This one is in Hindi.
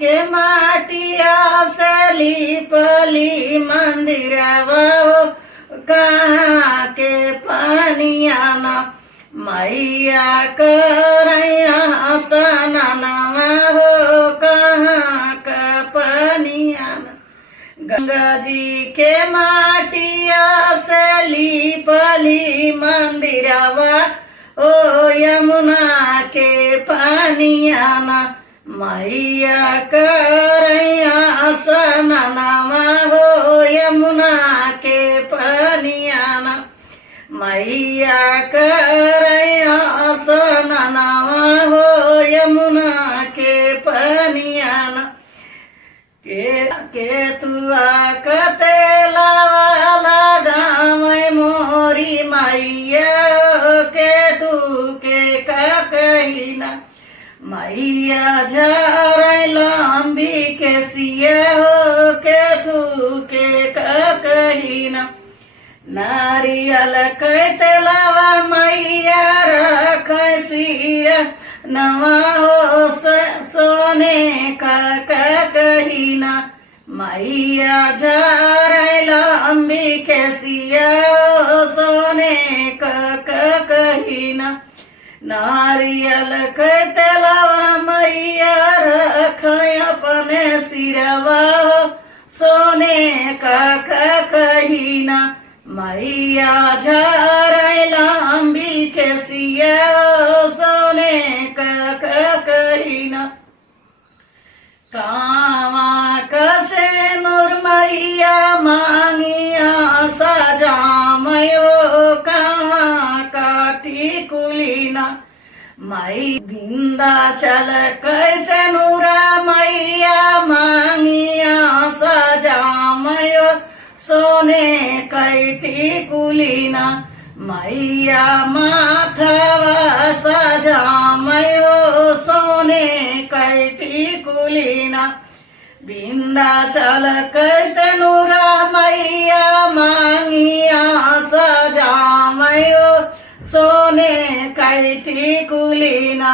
के माटिया से लिपली मंदिरवा हो कहाँ के पानिया न मैया करैया सननमा हो कहाँ का पानिया न गंगा जी के माटिया से लिपली मंदिरवा ओ यमुना के पानिया न मैया करैया सननमा हो यमुना के पानिया न मैया करैया सननमा हो यमुना के पानिया न के तुआ कते लावाला गामै मोरी मैया के तू के का कहिना मैया झरै लंबी के सिया हो के तू के का कहिना नारियल कैते लावा मैया रख सिर नवा हो सोने का कहिना मैया झरै लंबी के सिया सोने का कहिना नारियल कैते लावा मैया रख अपने सिरवा सोने का कहिना मैया झरै लंबी के सिया सोने का कहिना कामा कसे नूर मैया मांगिया सजामयो कहाँ काटी कुलीना मई विंध्याचल कैसे नूरा मैया मांगिया सजामयो सोने कैटी कुलीना मैया माथवा सजामयो सोने कैटी कुलीना विंध्याचल कैसे नूरा मैया मांगिया सजामयो सोने कैटी कुलीना।